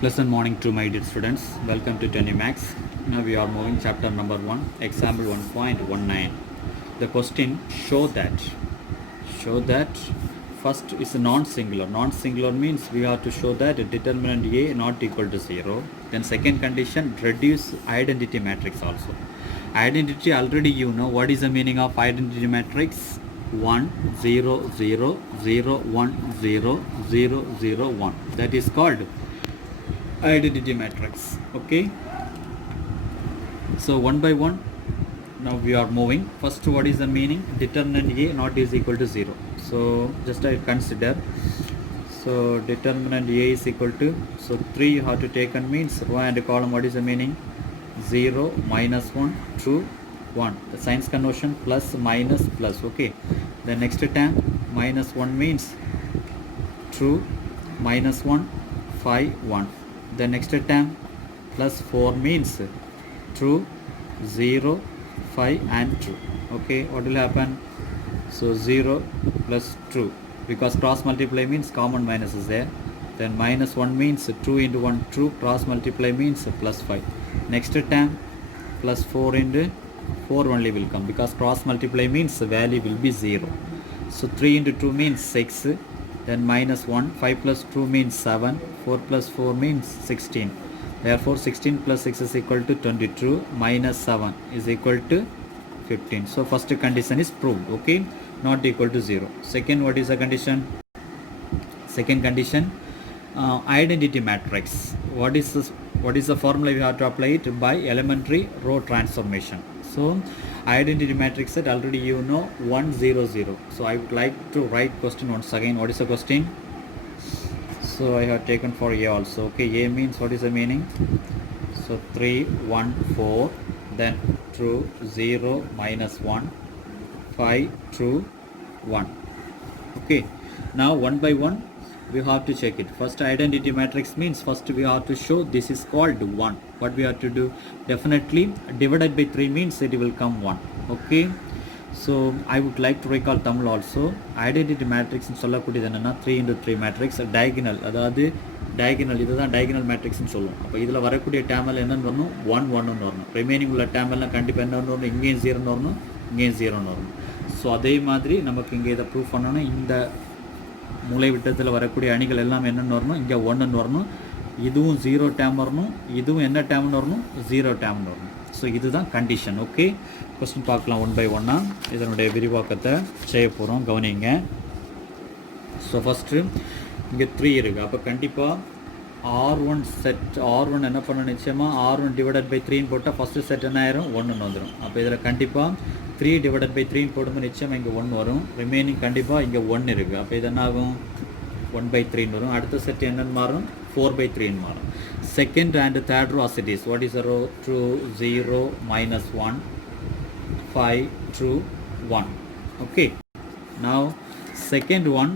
Pleasant morning to my dear students. Welcome to Max. Now we are moving chapter number 1, example 1.19. The question show that first is a non-singular. Non-singular means we have to show that determinant A not equal to 0. Then second condition, reduce identity matrix also. Identity already you know what is the meaning of identity matrix. 1 0 0 0 1 0 0 0 1. That is called identity matrix. Okay, so one by one now we are moving. First, what is the meaning? Determinant A not is equal to 0. So just I consider, so determinant A is equal to, so 3 you have to take and means row and column. What is the meaning? 0 minus 1 2 1. The signs conversion plus minus plus. Okay, the next term minus 1 means true, minus 1 5 1. The next term plus 4 means true, 0 5 and 2. Okay, what will happen? So 0 plus 2, because cross multiply means common minus is there. Then minus 1 means 2 into 1 2, cross multiply means plus 5. Next term plus 4 into 4 only will come, because cross multiply means the value will be 0. So 3 into 2 means 6. Then minus 1, 5 plus 2 means 7, 4 plus 4 means 16. Therefore 16 plus 6 is equal to 22, minus 7 is equal to 15. So first condition is proved. Okay, not equal to 0. Second, what is the condition? Second condition, identity matrix. What is the formula we have to apply it? By elementary row transformation. So identity matrix set already you know 1 0 0. So I would like to write question once again. What is the question? So I have taken for A also. Okay, A means what is the meaning? So 3 1 4, then true 0 minus 1 5 true 1. Okay, now one by one we have to check it. First, identity matrix means first we have to show this is called 1. What we have to do? Definitely divided by 3 means it will come 1. Okay, so I would like to recall Tamil also. Identity matrix சொல்லக்கூடியது என்னன்னா 3 into 3 matrix diagonal, அதாவது diagonal இதுதான் diagonal matrix னு சொல்லுவோம். அப்போ இதில் வரக்கூடிய டேர்மில் என்னன்னு வரணும்? 1 1 வரணும். ரிமைனிங் உள்ள டேர்மெல்லாம் கண்டிப்பாக என்ன வரணும்? இங்கேயும் 0 வரணும், இங்கேயும் 0 வரணும். ஸோ அதே மாதிரி நமக்கு இங்கே இதை ப்ரூவ் பண்ணணும்னா இந்த மூளை விட்டத்தில் வரக்கூடிய அணிகள் எல்லாம் என்னென்னு வரணும்? இங்கே 1 வரணும், இதுவும் 0 டேம் வரணும், இதுவும் என்ன டேம்னு வரணும்? 0 டேம்னு வரணும். ஸோ இதுதான் கண்டிஷன். ஓகே, கொஸ்டின் பார்க்கலாம் ஒன் பை ஒன்னாக. இதனுடைய விரிவாக்கத்தை செய்ய போகிறோம், கவனிங்க. ஸோ ஃபஸ்ட்டு இங்கே 3 இருக்குது. அப்போ கண்டிப்பாக R1 செட், R1 என்ன பண்ண நிச்சயமாக R1 டிவைடட் பை 3ன்னு போட்டால் ஃபஸ்ட்டு செட் என்ன ஆயிரும்? 1 வந்துடும். அப்போ இதில் கண்டிப்பாக 3 டிவைடட் பை 3ன்னு போடும்போது நிச்சயமாக இங்கே 1 வரும். ரிமைனிங் கண்டிப்பாக இங்கே 1 இருக்குது. அப்போ இது என்ன ஆகும்? 1 by 3 வரும். அடுத்த செட் என்னன்னு மாறும்? 4 by 3 மாறும். Second and third row as it is. What is the row? True 0 minus 1 5 true 1. Okay, now second one,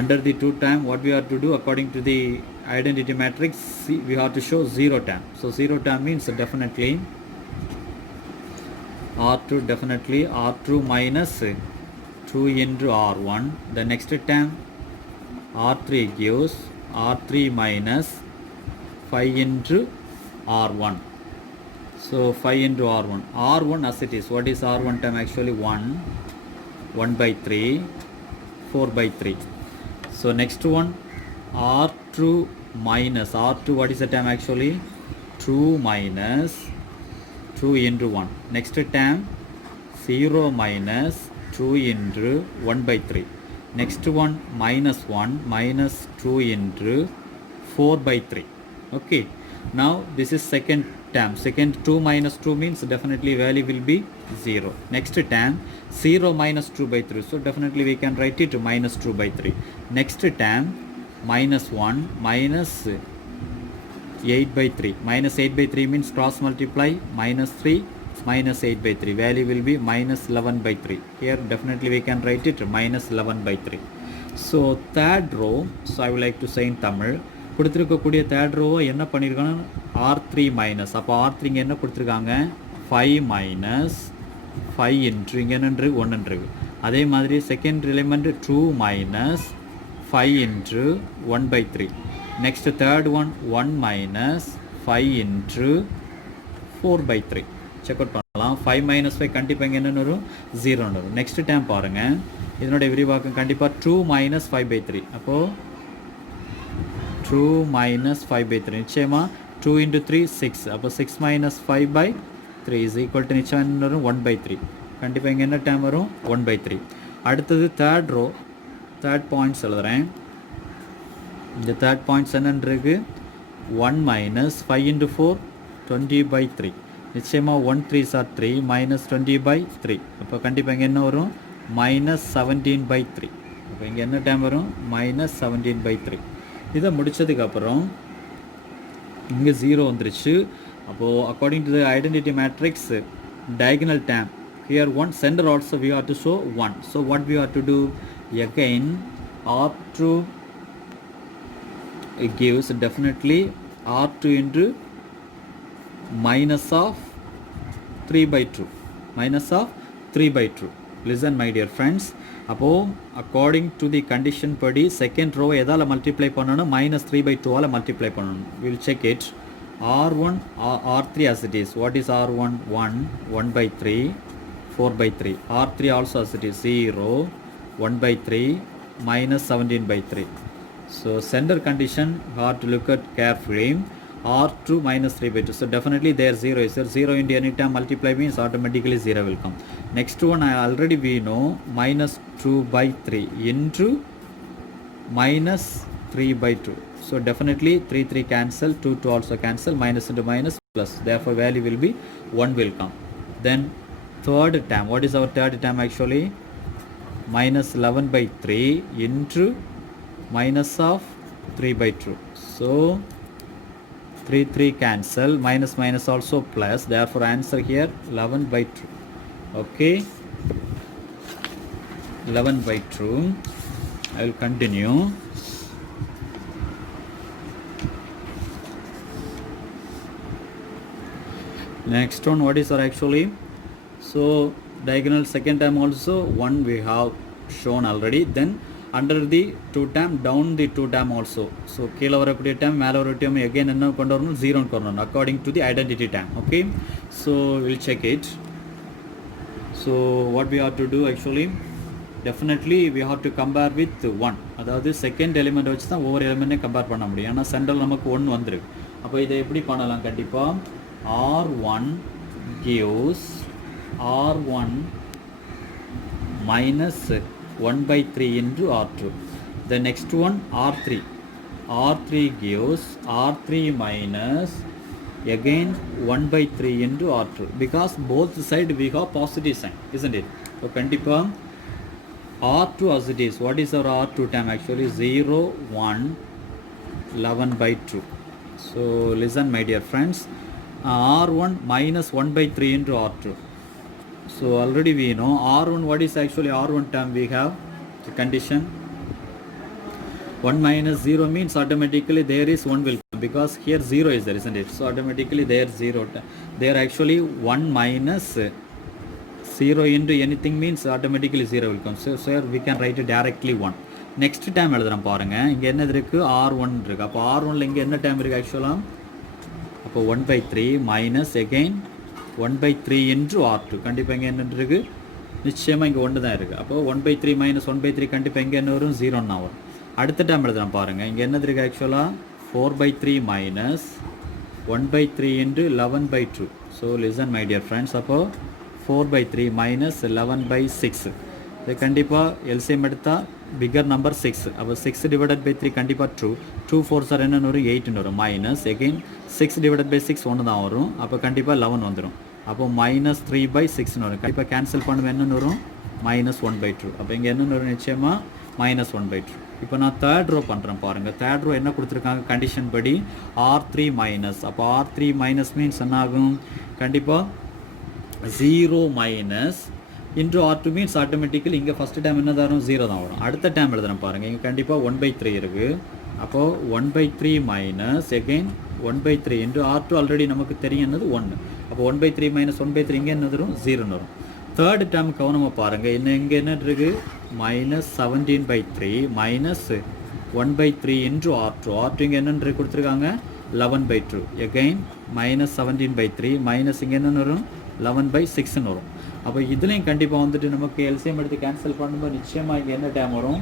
under the 2 term, what we have to do according to the identity matrix, we have to show 0 term. So 0 term means definitely R2, definitely R2 minus 2 into R1. The next term R3 gives R3 minus 5 into R1. So 5 into R1. R1 as it is. What is R1 term? Actually 1 by 3, 4 by 3. So next one R2 minus R2. What is the term actually? 2 minus 2 into 1. Next term 0 minus 2 into 1 by 3. Next one minus 1 minus 2 into 4 by 3. Okay, now this is second term. Second 2 minus 2 means definitely value will be 0. Next term 0 minus 2 by 3. So definitely we can write it minus 2 by 3. Next term minus 1 minus 8 by 3. Minus 8 by 3 means cross multiply, minus 3 minus 8 by 3. Value will be minus 11 by 3. Here definitely we can write it minus 11 by 3. So third row, so I would like to say in Tamil, கொடுத்துருக்கக்கூடிய தேர்ட் ரோவை என்ன பண்ணியிருக்காங்க? R3 minus. அப்போ R3 இங்கே என்ன கொடுத்துருக்காங்க? 5 மைனஸ் 5 இன்ட்ரு இங்கே என்னன்று 1 அதே மாதிரி செகண்ட் எலிமெண்ட் 2 மைனஸ் 5 into 1 by 3. Next third one 1 minus 5 into 4 by 3. Check out பண்ணலாம். 5 minus 5 கண்டிப்பாக இங்கே என்ன வரும் 0 வரும். நெக்ஸ்ட் டைம் பாருங்கள், இதனுடைய விரிவாக்கம் கண்டிப்பாக 2 minus 5 by 3. அப்போது 2 minus 5 by 3 நிச்சயமாக 2 into 3 6. அப்போ 6 minus 5 by 3 is equal to நிச்சயம் என்ன வரும் 1 by 3. கண்டிப்பாக இங்கே என்ன டைம் வரும் 1 by 3. அடுத்தது தேர்ட் ரோ, தேர்ட் பாயிண்ட்ஸ் எழுதுகிறேன். இந்த தேர்ட் பாயிண்ட்ஸ் என்னன்றது 1 minus 5 into 4 20 by 3. நிச்சயமாக 1 3s are 3 minus 20 by 3. அப்போ கண்டிப்பாக இங்கே என்ன வரும் minus 17 by 3. அப்போ இங்கே என்ன டைம் வரும் minus 17 by 3. இதை முடித்ததுக்கப்புறம் இங்கே 0 வந்துருச்சு. அப்போது according to the identity matrix diagonal term here 1, center also we have to show 1. So what we have to do again, R2 it gives definitely R2 into minus of 3 by 2, minus of 3 by 2. Listen my dear friends, அப்போது according to the condition படி second row எதால் multiply பண்ணணும் minus 3 by 2 all multiply பண்ணணும். We will check it. R1 R3 as it is. What is R1? 1 by 3 4 by 3. R3 also as it is 0 1 by 3 minus 17 by 3. So center condition you have to look at carefully. R2 minus 3 by 2. So definitely there 0 is there. 0 into any term multiply means automatically 0 will come. Next one I already we know minus 2 by 3 into minus 3 by 2. So definitely 3 3 cancel, 2 2 also cancel, minus into minus plus. Therefore value will be 1 will come. Then third term, what is our third term actually? Minus 11 by 3 into minus of 3 by 2. So 3 3 cancel, minus minus also plus. Therefore answer here 11 by 2. Okay, 11 by 2. I will continue. Next one, what is our actually? So diagonal second term also 1 we have shown already. Then under the 2 term down the 2 term also. So கீழே வரக்கூடிய term மேலே வரக்கூடிய term again என்ன கொண்டு வரணும் 0 கொண்டு வரணும் according to the identity term. Okay, so we'll check it. So what we have to do actually, definitely we have to compare with 1. அதாவது செகண்ட் எலிமெண்ட் வச்சு தான் ஒவ்வொரு எலிமெண்ட்டையும் கம்பேர் பண்ண முடியும். ஏன்னா சென்ட்ரல் நமக்கு 1 வந்துருக்கு. அப்போ இதை எப்படி பண்ணலாம்? கண்டிப்பாக R1 gives R1 minus 1 by 3 into R2. The next one R3. R3 gives R3 minus again 1 by 3 into R2, because both side we have positive sign, isn't it? So kandipa R2 as it is. What is our R2 term actually? 0 1 11 by 2. So listen my dear friends, R1 minus 1 by 3 into R2. So already we know R1, what is actually R1 term? We have the condition 1 minus 0 means automatically there is 1 will come, because here 0 is there, isn't it? So automatically there 0. There actually 1 minus 0 into anything means automatically 0 will come. So here we can write it directly 1. Next time எழுதுறோம் பாருங்க, இங்கே என்னது இருக்கு? R1 இருக்கு. அப்போ R1ல இங்கே என்ன டைம் இருக்கு ஆக்சுவலாக? அப்போ 1 by 3 minus again 1 by 3 into R2. கண்டிப்பாக இங்கே என்ன இருக்குது? நிச்சயமாக இங்கே 1 தான் இருக்குது. அப்போ 1 by 3 minus 1 by 3 கண்டிப்பாக இங்கே என்ன வரும்? 0 வரும். அடுத்த டைம் எழுதுறோம் பாருங்கள், இங்கே என்னது இருக்குது ஆக்சுவலாக? 4 by 3 minus 1 by 3 into 11 by 2. So listen my dear friends, அப்போ 4 by 3 minus 11 by 6. இது கண்டிப்பாக எல்சிஎம் எடுத்தால் பிகர் நம்பர் 6. அப்போ 6 divided by 3 கண்டிப்பாக 2. 2 4s are என்னன்னு வரும்? 8 வரும். மைனஸ் எகெயின் 6 divided by 6 1 தான் வரும். அப்போ கண்டிப்பாக 11 வந்துடும். அப்போ minus 3 by 6 வரும். கண்டிப்பாக கேன்சல் பண்ணுவேன், என்னன்னு வரும்? minus 1 by 2. அப்போ இங்கே என்னன்னு வரும்? நிச்சயமாக minus 1 by 2. இப்போ நான் தேர்ட் ரோ பண்ணுறேன் பாருங்கள். தேர்ட் ரோ என்ன கொடுத்துருக்காங்க? கண்டிஷன் படி R3 மைனஸ். அப்போ R3 மைனஸ் மீன்ஸ் என்ன ஆகும்? கண்டிப்பாக 0 மைனஸ் இன்ட்ரு R2 மீன்ஸ் ஆட்டோமேட்டிக்கலி இங்கே ஃபஸ்ட்டு டைம் என்ன தரும்? 0 தான் வரும். அடுத்த டைம் எழுதுறேன் பாருங்கள், இங்கே கண்டிப்பாக 1 by 3 இருக்குது. அப்போது 1 by 3 மைனஸ் எகெயின் 1 by 3 இன்ட்ரு R2 ஆல்ரெடி நமக்கு தெரியும் என்னது 1. அப்போ 1 by 3 மைனஸ் 1 by 3 இங்கே என்ன வரும்? 0 வரும். தேர்ட் டேர்ம் கவனமாக பாருங்கள், இன்னும் இங்கே என்ன இருக்குது? minus 17 by 3 minus 1 by 3 into R2. R2 இங்கே என்னென்று கொடுத்துருக்காங்க 11 by 2. Again minus 17 by 3 minus இங்கே என்ன வரும் 11 by 6 வரும். அப்போ இதுலேயும் கண்டிப்பாக வந்துட்டு நமக்கு எல்சிஎம் எடுத்து கேன்சல் பண்ணும்போது நிச்சயமாக இங்கே என்ன டைம் வரும்,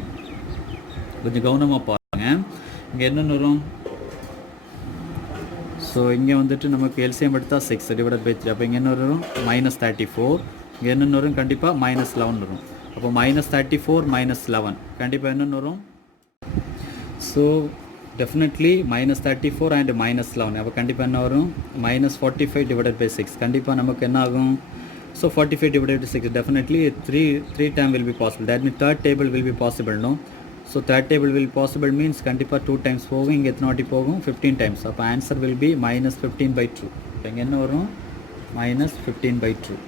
கொஞ்சம் கவனமாக பாருங்க. இங்கே என்னென்னு வரும், ஸோ இங்கே வந்துட்டு நமக்கு எல்சிஎம் எடுத்தால் 6 டிவைடட் பை 3. அப்போ இங்கே என்ன வரும் -34. இங்கே என்னென்னு வரும் கண்டிப்பாக -11 வரும். அப்போ -34 -11 கண்டிப்பாக என்னென்னு வரும், ஸோ டெஃபினெட்லி -34 அண்ட் -11. அப்போ கண்டிப்பாக என்ன வரும் -45 டிவைடட் பை 6. கண்டிப்பாக நமக்கு என்ன ஆகும், ஸோ 45 divided by 6 definitely 3 time will be possible. That means third table will be possible, no? So third table will be possible means கண்டிப்பாக 2 times போகும், இங்கே எத்தனை வாட்டி போகும் 15 times. அப்போ ஆன்சர் will be -15 by 2. இப்போ இங்கே என்ன வரும் -15 by 2.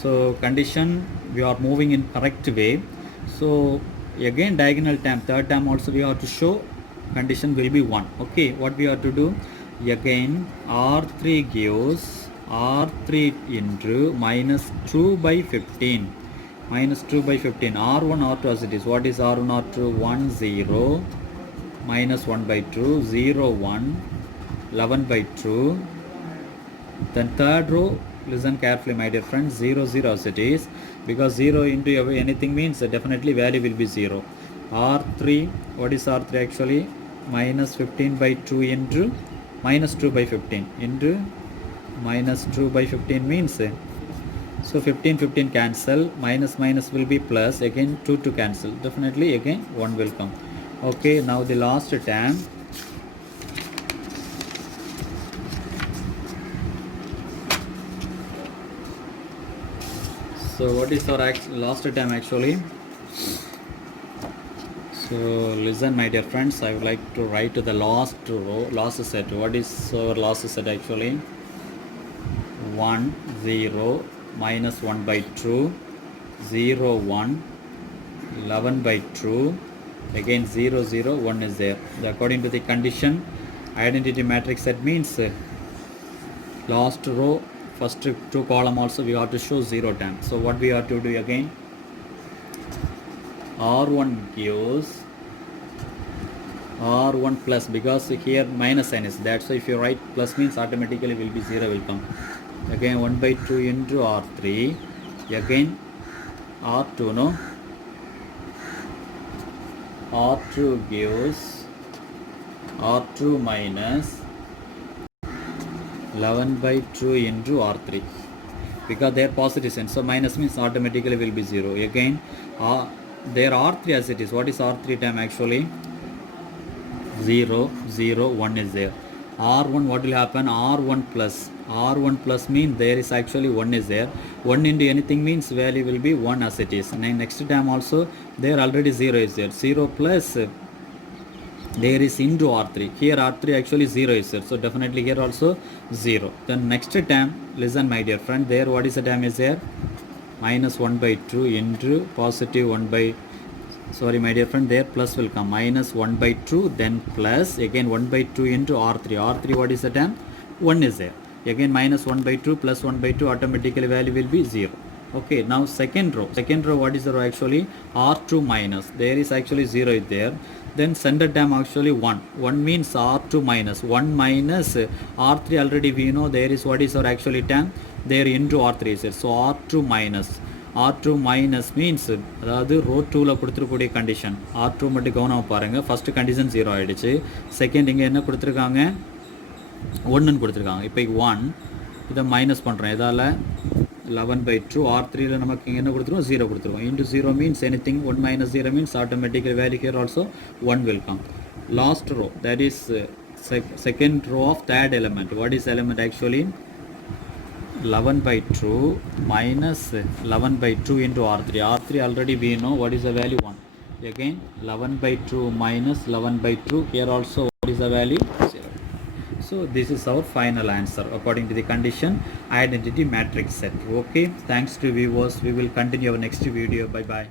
So condition we are moving in correct way. So again diagonal term, third term also we have to show condition will be 1. Okay, what we have to do, again R3 gives R3 into -2 by 15. -2 by 15. R1 R2 as it is. What is R1 R2? 1 0 -1 by 2 0 1 11 by 2. Then third row, listen carefully my dear friends, 0 0 as it is, because 0 into anything means definitely value will be 0. R3, what is R3 actually? -15 by 2 into -2 by 15 into -2 by 15 means, so 15 cancel, minus will be plus, again 2 to cancel, definitely again 1 will come. Okay, now the last term, so what is our last term actually? So listen my dear friends, I would like to write to the last row, last set. What is our last set actually? 1 0 -1 by 2 0 1 11 by 2, again 0 0 1 is there. According to the condition identity matrix set means last row first 2 column also we have to show 0 times. So what we have to do again, R1 gives R1 plus, because here minus sign is that, so if you write plus means automatically will be 0 will come. Again 1 by 2 into R3, again R2, no, R2 gives R2 minus 11 by 2 into R3, because they are positive sign, so minus means automatically will be 0. Again there R3 as it is. What is R3 time actually? 0 0 1 is there. R1 what will happen, R1 plus means there is actually 1 is there. 1 into anything means value will be 1 as it is. And next time also there already 0 is there. 0 plus there is into R3. Here R3 actually 0 is there, so definitely here also 0. Then next time, listen my dear friend, there what is the term is there, -1 by 2 into +1 by, sorry my dear friend, there plus will come, -1 by 2 then plus again 1 by 2 into R3. R3 what is the term, 1 is there. Again -1 by 2 plus 1 by 2, automatically value will be 0. Okay, now second row what is the row actually, R2 minus, there is actually 0 is there. Then center term actually 1 means R2 minus 1 minus R3 already we know there is what is our actually term, there into R3 is there. So R2 minus means அதாவது ரோ 2ல கொடுத்துருக்கூடிய condition, R2 மட்டும் கவனமாக பாருங்கள். First condition 0 ஆகிடுச்சு, செகண்ட் இங்கே என்ன கொடுத்துருக்காங்க 1ன்னு கொடுத்துருக்காங்க. இப்போ 1 இதை மைனஸ் பண்ணுறோம், இதால் 11 by 2, R3ல நமக்கு இங்கே என்ன கொடுத்துருவோம் 0 கொடுத்துருவோம். into 0 means anything, 1 minus 0 means automatically value here also 1 will come. Last row, that is second row of third element. What is element actually, 11 by 2 minus 11 by 2 into R3. R3 already we know what is the value, 1. Again 11 by 2 minus 11 by 2, here also what is the value, 0. So this is our final answer according to the condition identity matrix set. Okay, thanks to viewers, we will continue our next video. Bye bye.